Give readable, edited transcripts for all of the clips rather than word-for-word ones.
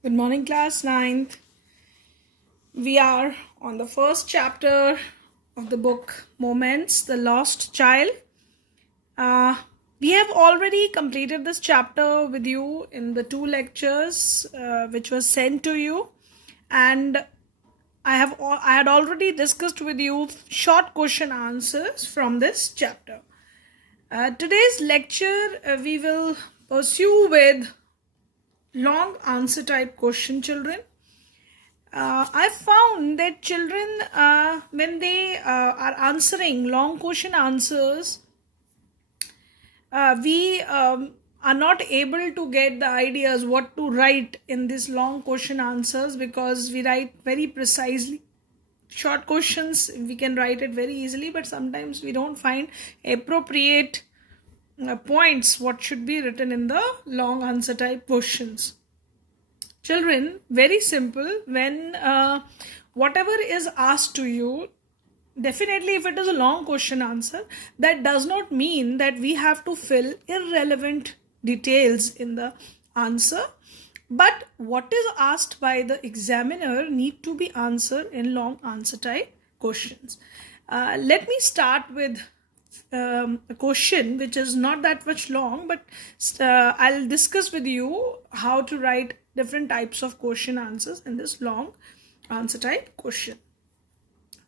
Good morning, class ninth. We are on the first chapter of the book Moments, the Lost Child. Uh, we have already completed this chapter with you in the two lectures which was sent to you, and I had already discussed with you short question answers from this chapter. Today's lecture we will pursue with long answer type question, children. I found that children, when they are answering long question answers, we are not able to get the ideas what to write in these long question answers because we write very precisely. Short questions, we can write it very easily, but sometimes we don't find appropriate points what should be written in the long answer type questions. Children, very simple. When whatever is asked to you, definitely if it is a long question answer, that does not mean that we have to fill irrelevant details in the answer, but what is asked by the examiner need to be answered in long answer type questions. Let me start with a question which is not that much long, but I'll discuss with you how to write different types of question answers in this long answer type question.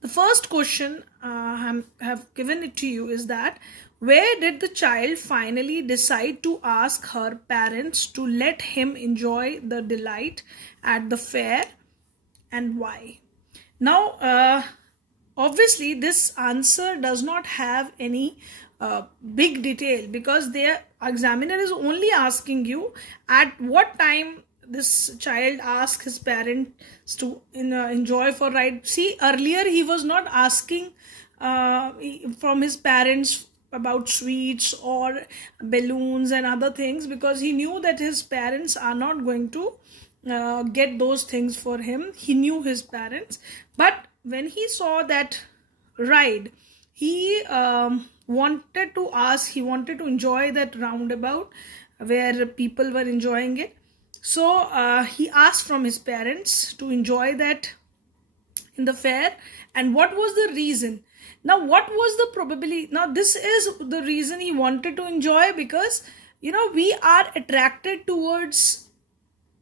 The first question I have given it to you is that where did the child finally decide to ask her parents to let him enjoy the delight at the fair, and why? Now, obviously, this answer does not have any big detail because the examiner is only asking you at what time this child asked his parents to enjoy for ride. See, earlier he was not asking from his parents about sweets or balloons and other things because he knew that his parents are not going to get those things for him. He knew his parents, but when he saw that ride, he wanted to ask, he wanted to enjoy that roundabout where people were enjoying it. So he asked from his parents to enjoy that in the fair. And what was the reason? Now, what was the probability? Now, this is the reason he wanted to enjoy because, we are attracted towards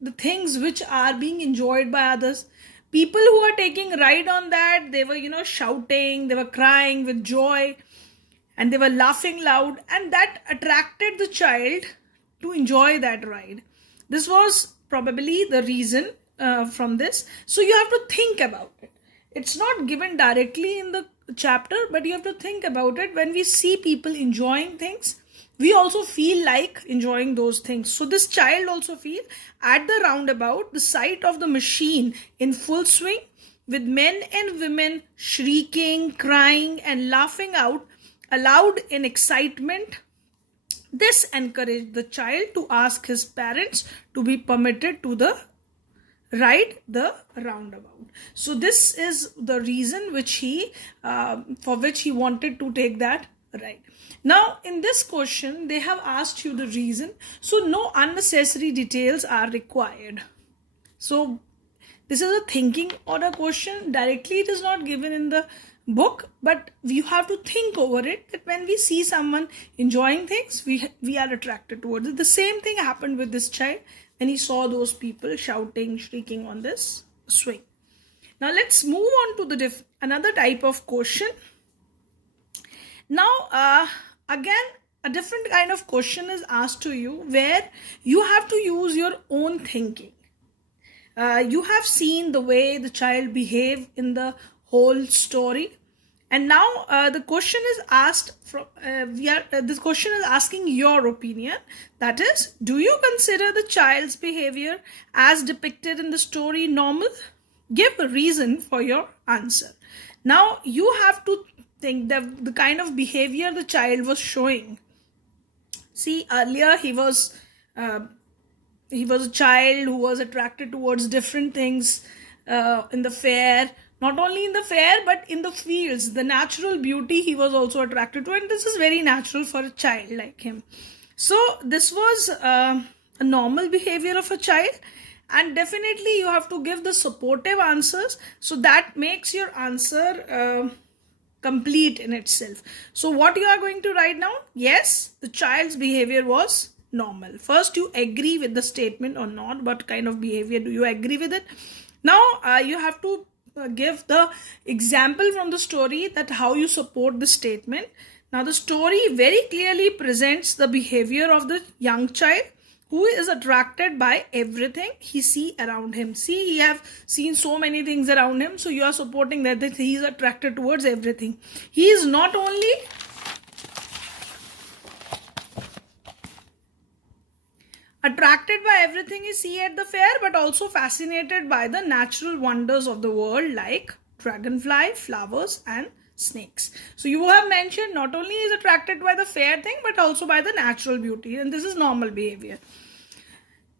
the things which are being enjoyed by others. People who are taking ride on that, they were shouting, they were crying with joy, and they were laughing loud, and that attracted the child to enjoy that ride. This was probably the reason from this. So you have to think about it. It's not given directly in the chapter, but you have to think about it. When we see people enjoying things, we also feel like enjoying those things. So this child also feel at the roundabout, the sight of the machine in full swing with men and women shrieking, crying and laughing out aloud in excitement. This encouraged the child to ask his parents to be permitted to ride the roundabout. So this is the reason which he for which he wanted to take that ride. Now in this question they have asked you the reason, so no unnecessary details are required. So this is a thinking order question. Directly it is not given in the book, but you have to think over it, that when we see someone enjoying things, we are attracted towards it. The same thing happened with this child when he saw those people shouting, shrieking on this swing. Now let's move on to the another type of question. Now again, a different kind of question is asked to you where you have to use your own thinking. You have seen the way the child behaved in the whole story, and now the question is asked from this question is asking your opinion. That is, do you consider the child's behavior as depicted in the story normal? Give a reason for your answer. Now you have to think that the kind of behavior the child was showing. See, earlier he was a child who was attracted towards different things in the fair. Not only in the fair, but in the fields, the natural beauty he was also attracted to, and this is very natural for a child like him. So this was a normal behavior of a child, and definitely you have to give the supportive answers, so that makes your answer complete in itself. So what you are going to write down? Yes, the child's behavior was normal. First, you agree with the statement or not. What kind of behavior do you agree with it? Now you have to give the example from the story, that how you support the statement. Now the story very clearly presents the behavior of the young child who is attracted by everything he see around him. See, he have seen so many things around him, so you are supporting that he is attracted towards everything. He is not only attracted by everything he see at the fair, but also fascinated by the natural wonders of the world, like dragonfly, flowers, and snakes. So you have mentioned not only is attracted by the fair thing, but also by the natural beauty, and this is normal behavior.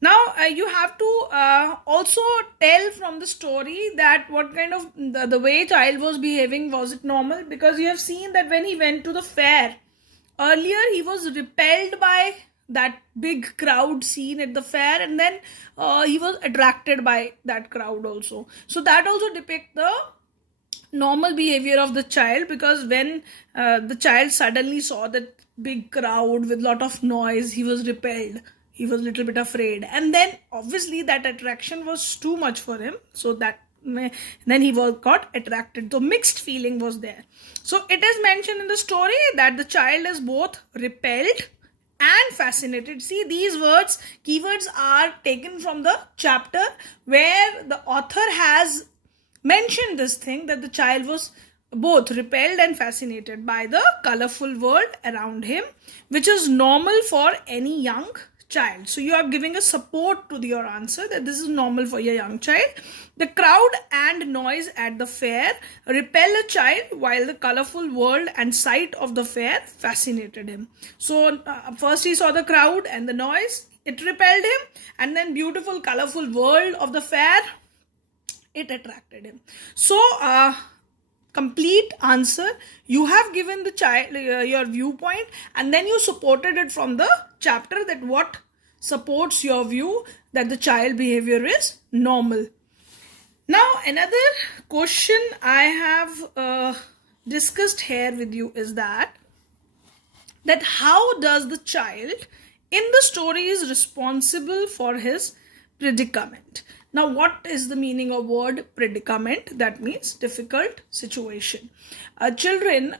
Now you have to also tell from the story that what kind of the way child was behaving, was it normal? Because you have seen that when he went to the fair earlier, he was repelled by that big crowd seen at the fair, and then he was attracted by that crowd also. So that also depicts the normal behavior of the child, because when the child suddenly saw that big crowd with lot of noise, he was repelled, he was a little bit afraid, and then obviously that attraction was too much for him, so that then he was got attracted. So mixed feeling was there. So it is mentioned in the story that the child is both repelled and fascinated. See, these words, keywords are taken from the chapter where the author has mentioned this thing, that the child was both repelled and fascinated by the colorful world around him, which is normal for any young child. So you are giving a support to your answer, that this is normal for your young child. The crowd and noise at the fair repel a child, while the colorful world and sight of the fair fascinated him. So first he saw the crowd and the noise, it repelled him, and then beautiful colorful world of the fair, it attracted him. So complete answer, you have given the child your viewpoint, and then you supported it from the chapter, that what supports your view that the child behavior is normal. Now another question I have discussed here with you is that how does the child in the story is responsible for his predicament. Now what is the meaning of word predicament? That means difficult situation. Children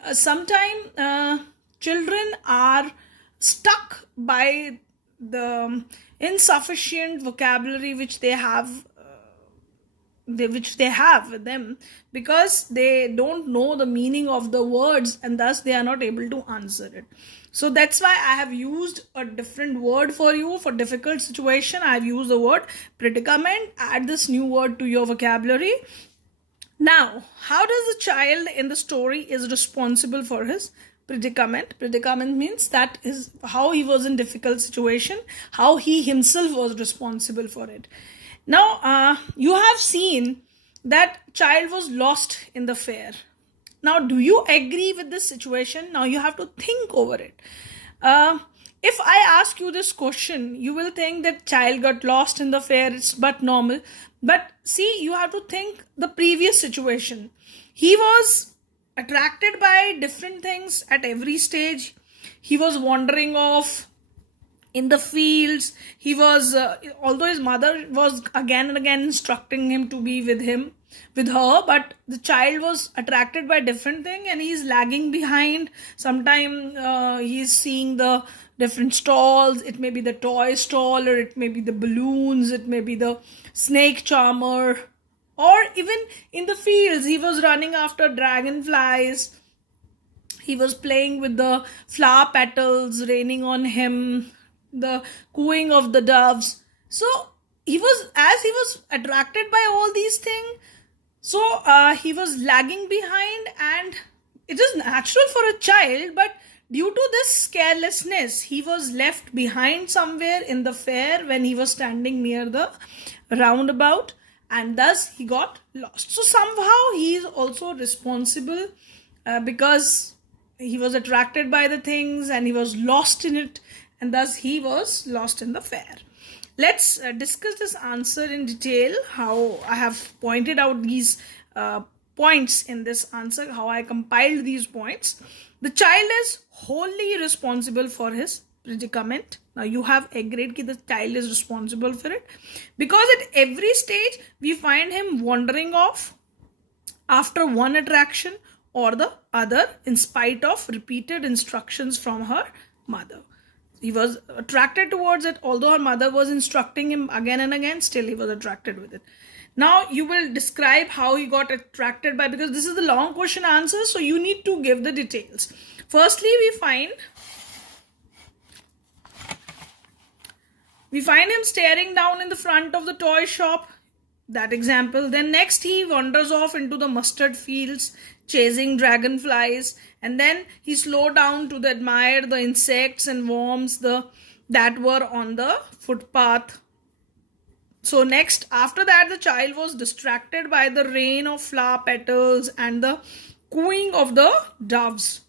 are stuck by the insufficient vocabulary which they have with them, because they don't know the meaning of the words, and thus they are not able to answer it. So that's why I have used a different word for you. For difficult situation, I have used the word predicament. Add this new word to your vocabulary. Now, how does the child in the story is responsible for his predicament? Predicament means that is how he was in difficult situation, how he himself was responsible for it. Now, you have seen that child was lost in the fair. Now, do you agree with this situation? Now, you have to think over it. If I ask you this question, you will think that child got lost in the fair, it's but normal. But see, you have to think the previous situation. He was attracted by different things at every stage. He was wandering off in the fields. He was although his mother was again and again instructing him to be with her, but the child was attracted by different thing, and he's lagging behind. Sometime he's seeing the different stalls. It may be the toy stall, or it may be the balloons, it may be the snake charmer, or even in the fields he was running after dragonflies. He was playing with the flower petals raining on him, the cooing of the doves. So he was attracted by all these things, so he was lagging behind, and it is natural for a child, but due to this carelessness, he was left behind somewhere in the fair when he was standing near the roundabout, and thus he got lost. So somehow he is also responsible, because he was attracted by the things and he was lost in it, and thus he was lost in the fair. Let's discuss this answer in detail, how I have pointed out these points in this answer, how I compiled these points. The child is wholly responsible for his predicament. Now you have agreed that the child is responsible for it, because at every stage we find him wandering off after one attraction or the other in spite of repeated instructions from her mother. He was attracted towards it, although her mother was instructing him again and again, still he was attracted with it. Now you will describe how he got attracted by, because this is the long question answer, so you need to give the details. Firstly, we find him staring down in the front of the toy shop, that example. Then next he wanders off into the mustard fields chasing dragonflies, and then he slowed down to admire the insects and worms that were on the footpath. So next, after that, the child was distracted by the rain of flower petals and the cooing of the doves,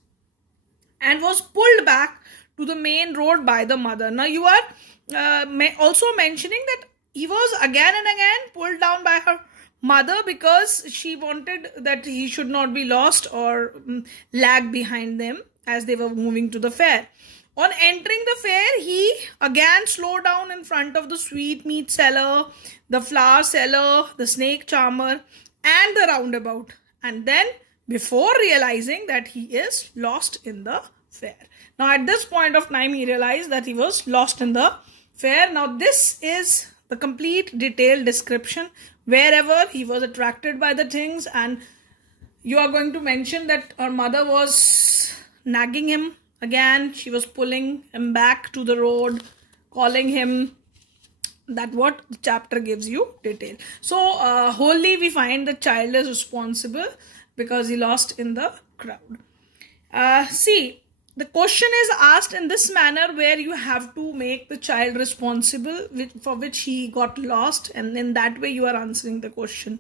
and was pulled back to the main road by the mother. Now you are also mentioning that he was again and again pulled down by her mother because she wanted that he should not be lost or lag behind them as they were moving to the fair. On entering the fair, he again slowed down in front of the sweetmeat seller, the flower seller, the snake charmer, and the roundabout. And then, before realizing that he is lost in the fair. Now, at this point of time, he realized that he was lost in the fair. Now, this is the complete detailed description wherever he was attracted by the things, and you are going to mention that our mother was nagging him. Again, she was pulling him back to the road, calling him. That what the chapter gives you detail. So, wholly we find the child is responsible because he lost in the crowd. See, the question is asked in this manner where you have to make the child responsible for which he got lost, and in that way you are answering the question.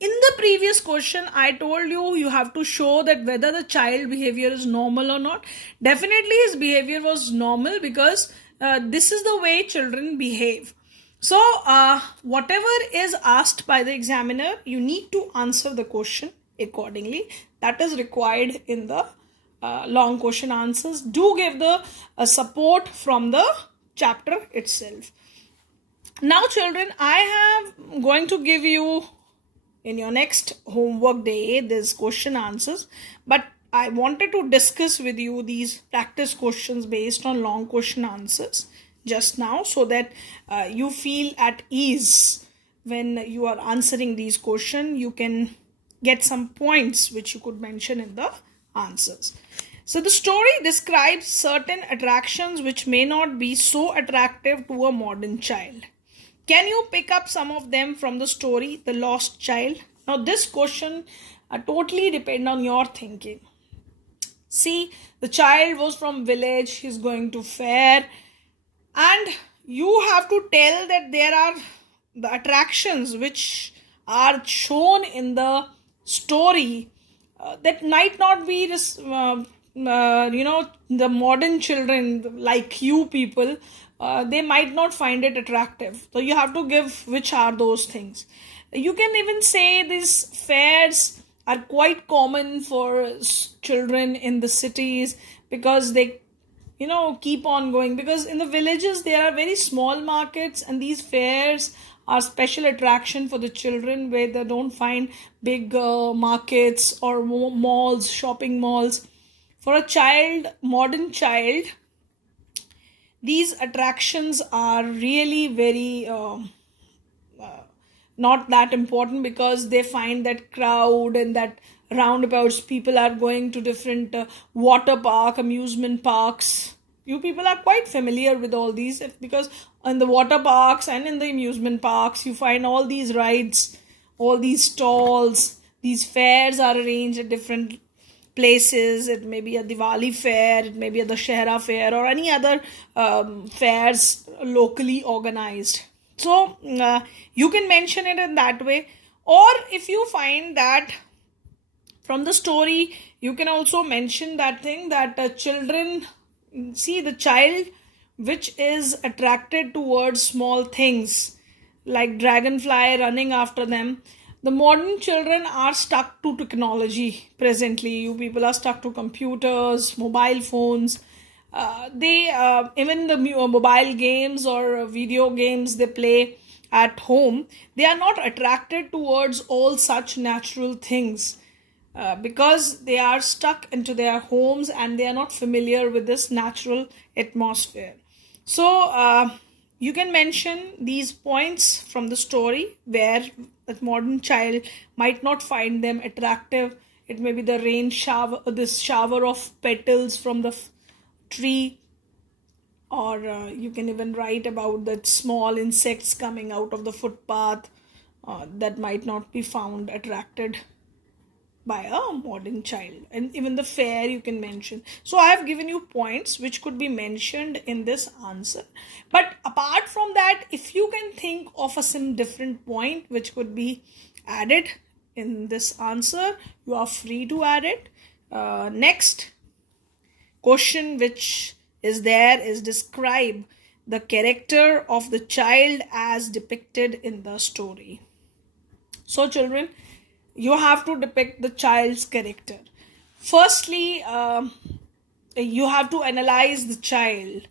In the previous question, I told you have to show that whether the child behavior is normal or not. Definitely his behavior was normal because this is the way children behave. So, whatever is asked by the examiner, you need to answer the question accordingly. That is required in the long question answers. Do give the support from the chapter itself. Now, children, I am going to give you in your next homework day this question answers, but I wanted to discuss with you these practice questions based on long question answers just now, so that you feel at ease when you are answering these questions. You can get some points which you could mention in the answers. So the story describes certain attractions which may not be so attractive to a modern child. Can you pick up some of them from the story, The Lost Child? Now this question totally depends on your thinking. See, the child was from village, he's going to fair, and you have to tell that there are the attractions which are shown in the story that might not be this, the modern children like you people, they might not find it attractive. So you have to give which are those things. You can even say these fairs are quite common for children in the cities because they keep on going, because in the villages there are very small markets, and these fairs are special attraction for the children where they don't find big markets or malls, shopping malls. For a child, modern child, these attractions are really very not that important, because they find that crowd and that roundabouts, people are going to different water park, amusement parks. You people are quite familiar with all these, because in the water parks and in the amusement parks you find all these rides, all these stalls. These fairs are arranged at different places. It may be a Diwali fair, it may be a Dussehra fair, or any other fairs locally organized. So you can mention it in that way. Or if you find that from the story, you can also mention that thing that children, see, the child which is attracted towards small things like dragonfly running after them. The modern children are stuck to technology presently. You people are stuck to computers, mobile phones. They even the mobile games or video games they play at home, they are not attracted towards all such natural things because they are stuck into their homes and they are not familiar with this natural atmosphere. So you can mention these points from the story where a modern child might not find them attractive. It may be the rain shower, this shower of petals from the tree, or you can even write about that small insects coming out of the footpath that might not be found attracted by a modern child. And even the fair you can mention. So I have given you points which could be mentioned in this answer, but apart from that, if you can think of some different point which could be added in this answer, you are free to add it. Next question which is there is describe the character of the child as depicted in the story. So children, you have to depict the child's character. Firstly, you have to analyze the child.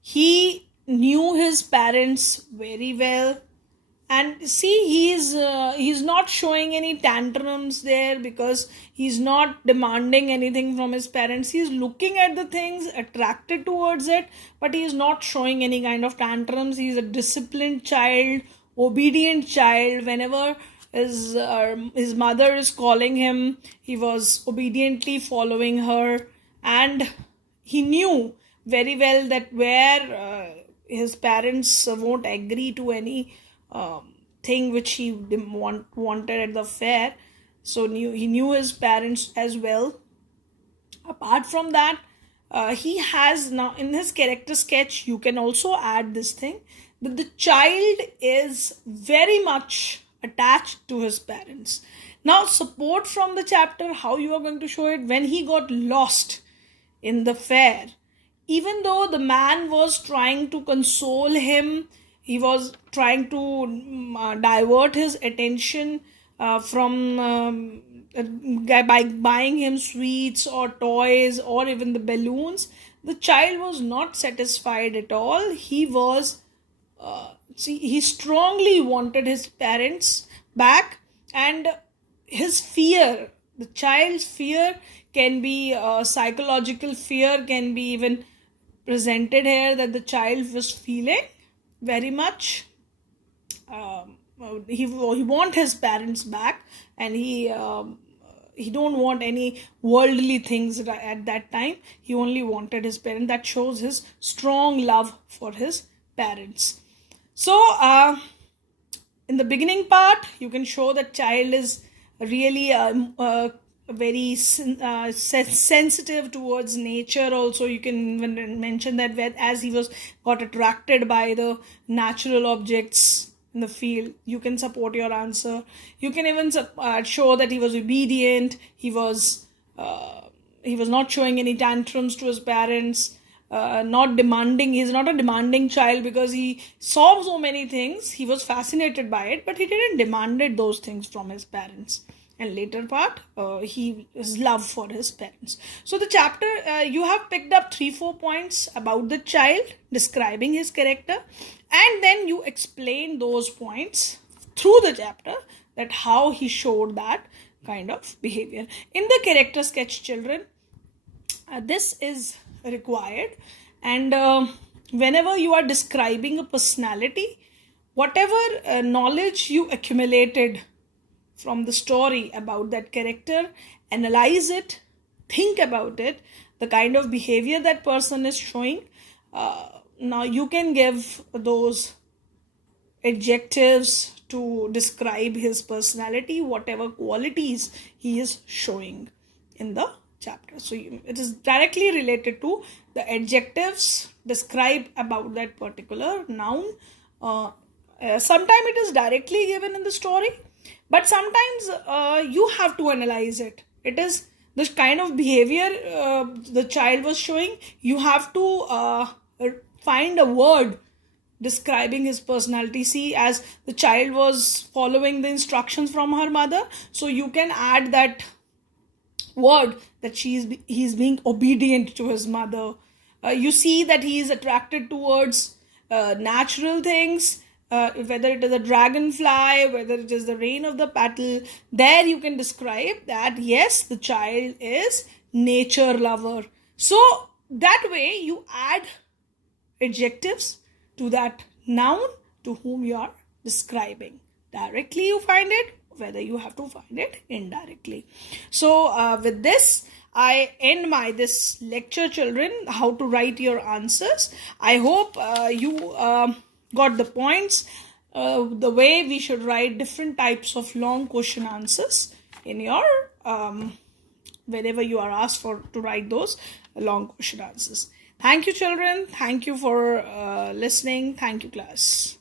He knew his parents very well, and see, he's not showing any tantrums there because he's not demanding anything from his parents. He's looking at the things, attracted towards it, but he is not showing any kind of tantrums. He's a disciplined child, obedient child. Whenever his mother is calling him, he was obediently following her, and he knew very well that where his parents won't agree to any thing which he wanted at the fair. So he knew his parents as well. Apart from that, he has now in his character sketch, you can also add this thing that the child is very much attached to his parents. Now support from the chapter how you are going to show it. When he got lost in the fair, even though the man was trying to console him, he was trying to divert his attention by buying him sweets or toys or even the balloons. The child was not satisfied at all. He strongly wanted his parents back, and his fear, the child's fear, can be psychological fear, can be even presented here, that the child was feeling very much he want his parents back, and he don't want any worldly things at that time. He only wanted his parents. That shows his strong love for his parents. So in the beginning part, you can show that child is really very sensitive towards nature. Also, you can mention that as he got attracted by the natural objects in the field, you can support your answer. You can even show that he was obedient. He was not showing any tantrums to his parents. Not demanding. He's not a demanding child because he saw so many things. He was fascinated by it, but he didn't demanded those things from his parents. And later part, his love for his parents. So the chapter, you have picked up 3-4 points about the child, describing his character, and then you explain those points through the chapter, that how he showed that kind of behavior. In the character sketch, children, this is required, and whenever you are describing a personality, whatever knowledge you accumulated from the story about that character, analyze it, think about it, the kind of behavior that person is showing. Now you can give those adjectives to describe his personality, whatever qualities he is showing in the chapter. So it is directly related to the adjectives describe about that particular noun. Sometimes it is directly given in the story, but sometimes you have to analyze it. It is this kind of behavior the child was showing. You have to find a word describing his personality. See, as the child was following the instructions from her mother, so you can add that word that he's being obedient to his mother. You see that he is attracted towards natural things, whether it is a dragonfly, whether it is the rain of the petal. There you can describe that yes, the child is nature lover. So that way you add adjectives to that noun to whom you are describing. Directly you find it, whether you have to find it indirectly. So with this, I end my this lecture, children, how to write your answers. I hope you got the points, the way we should write different types of long question answers in your whenever you are asked for to write those long question answers. Thank you, children. Thank you for listening. Thank you, class.